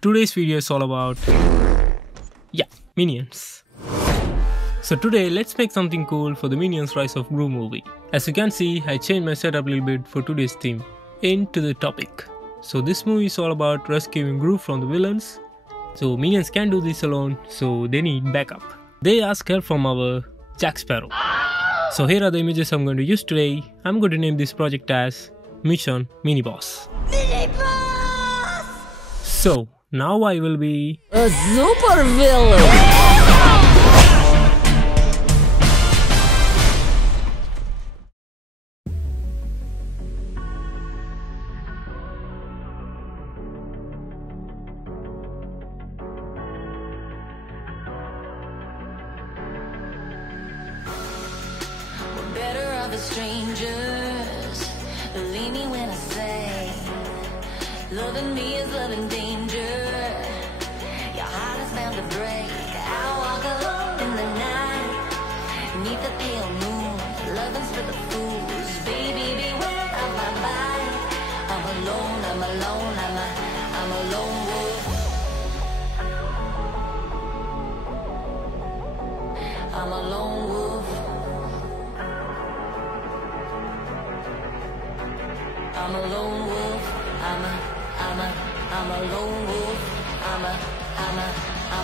Today's video is all about, minions. So today let's make something cool for the Minions Rise of Gru movie. As you can see, I changed my setup a little bit for today's theme. Into the topic. So this movie is all about rescuing Gru from the villains. So minions can't do this alone, so they need backup. They ask help from our Jack Sparrow. So here are the images I'm going to use today. I'm going to name this project as Mission Mini Boss. Mini Boss! So now I will be a super villain! Better of the strangers, believe me when I say, loving me is loving danger. Your heart is bound to break. I walk alone in the night, neath the pale moon, loving's for the fools. Baby, beware of my bite. I'm alone, I'm alone, I'm a lone wolf. I'm a lone wolf. I'm a lone wolf. I'm a lone wolf. I'm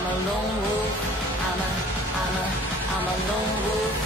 a lone wolf. I'm a lone wolf.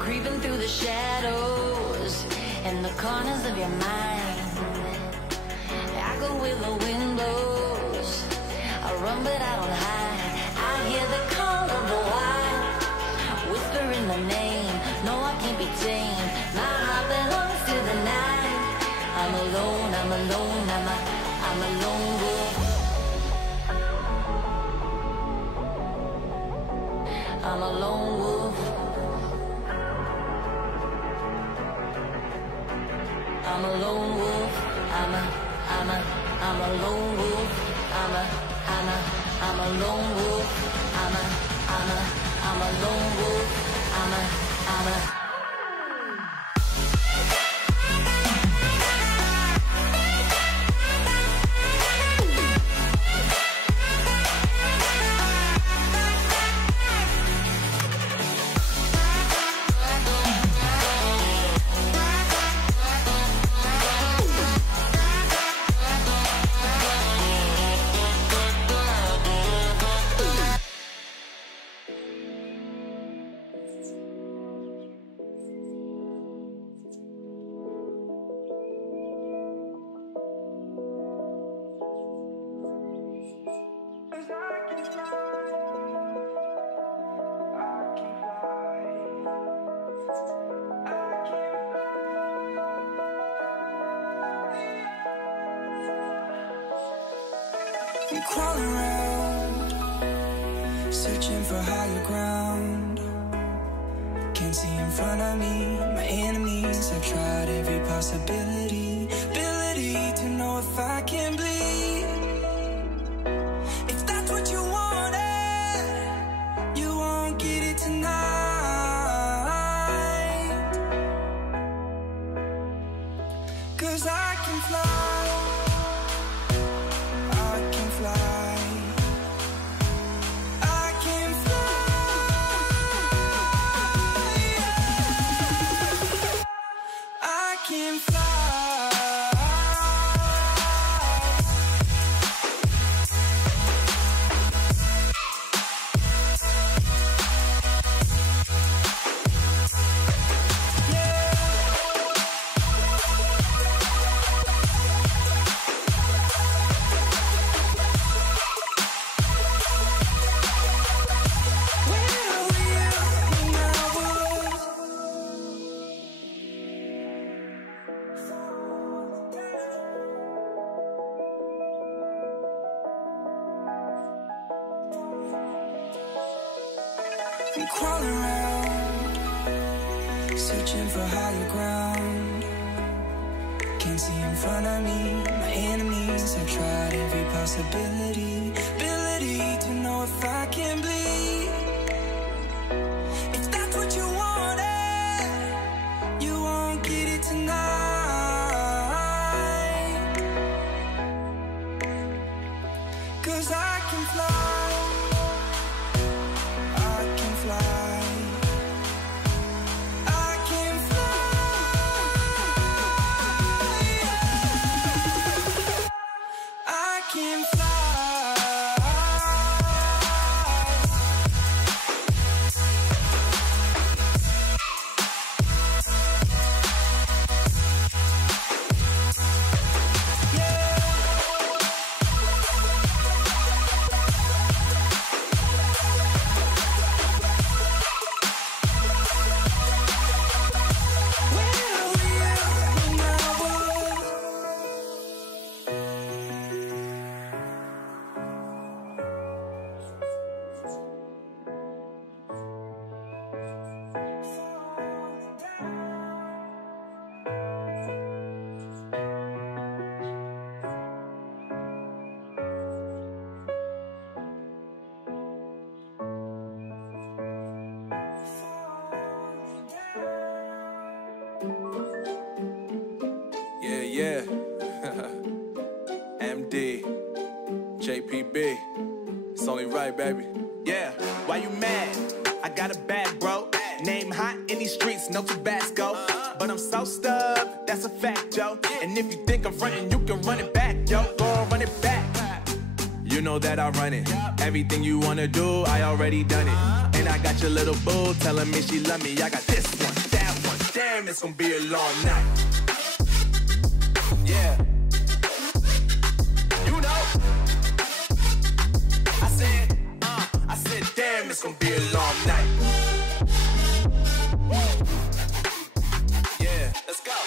Creeping through the shadows and the corners of your mind. I go where the wind blows. I run but I don't hide. I hear the call of the wild, whispering the name. No, I can't be tamed. My heart belongs to the night. I'm alone, I'm a lone wolf. I'm a lone wolf. I'm a lone wolf. I'm a lone wolf. I'm a lone wolf. I'm a lone wolf. I'm crawling around, searching for higher ground. Can't see in front of me, my enemies. I've tried every possibility, ability to know if I can bleed. If that's what you wanted, you won't get it tonight. 'Cause I can fly. I can fly. I'm crawling around, searching for higher ground. Can't see in front of me, my enemies. I've tried every possibility, ability to know if I can bleed. If that's what you wanted, you won't get it tonight. 'Cause I can fly, I can fly, I can fly, I can fly. Yeah, MD, JPB, it's only right, baby. Yeah, why you mad? I got a bag, bro. Name hot in these streets, no Tabasco. But I'm so stubbed, that's a fact, yo. And if you think I'm frontin', you can run it back, yo. Go and run it back. You know that I run it. Everything you wanna do, I already done it. And I got your little boo telling me she love me. I got this one, that one. Damn, it's gonna be a long night. Yeah. You know. I said, damn, it's gonna be a long night. Yeah, let's go.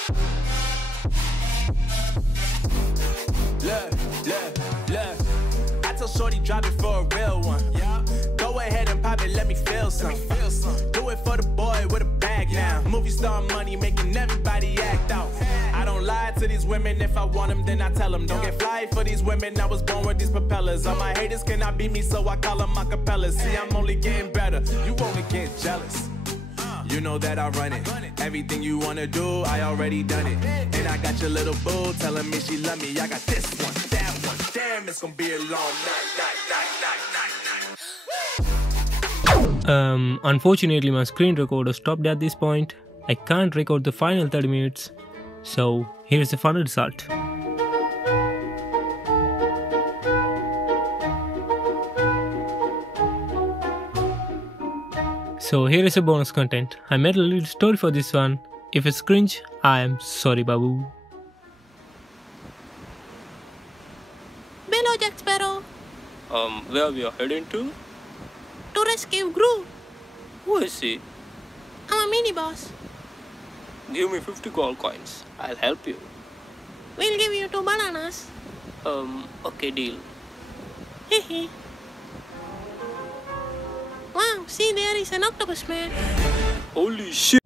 Look. I tell shorty drop it for a real one. Yeah. Go ahead and pop it, let me feel some. Do it for the boy with a bag now. Movie star money making everybody act out. I don't lie to these women, if I want them, then I tell them. Don't get fly for these women, I was born with these propellers. All my haters cannot beat me, so I call them acapellas. See, I'm only getting better, you only get jealous. You know that I run it. Everything you wanna do, I already done it. And I got your little boo telling me she love me. I got this one, that one. Damn, it's gonna be a long night. Unfortunately my screen recorder stopped at this point. I can't record the final 30 minutes. So here's the final result. So here is a bonus content. I made a little story for this one. If it's cringe, I am sorry, babu. Hello, Jack Sparrow. Where we are heading to? To rescue Gru. Who is he? I'm a mini boss. Give me 50 gold coins. I'll help you. We'll give you 2 bananas. Okay, deal. Hehe. Wow, see, there is an octopus man. Holy shit!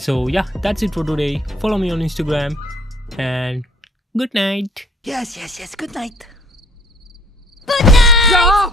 So yeah, that's it for today. Follow me on Instagram and good night. Yes. Good night. Good night!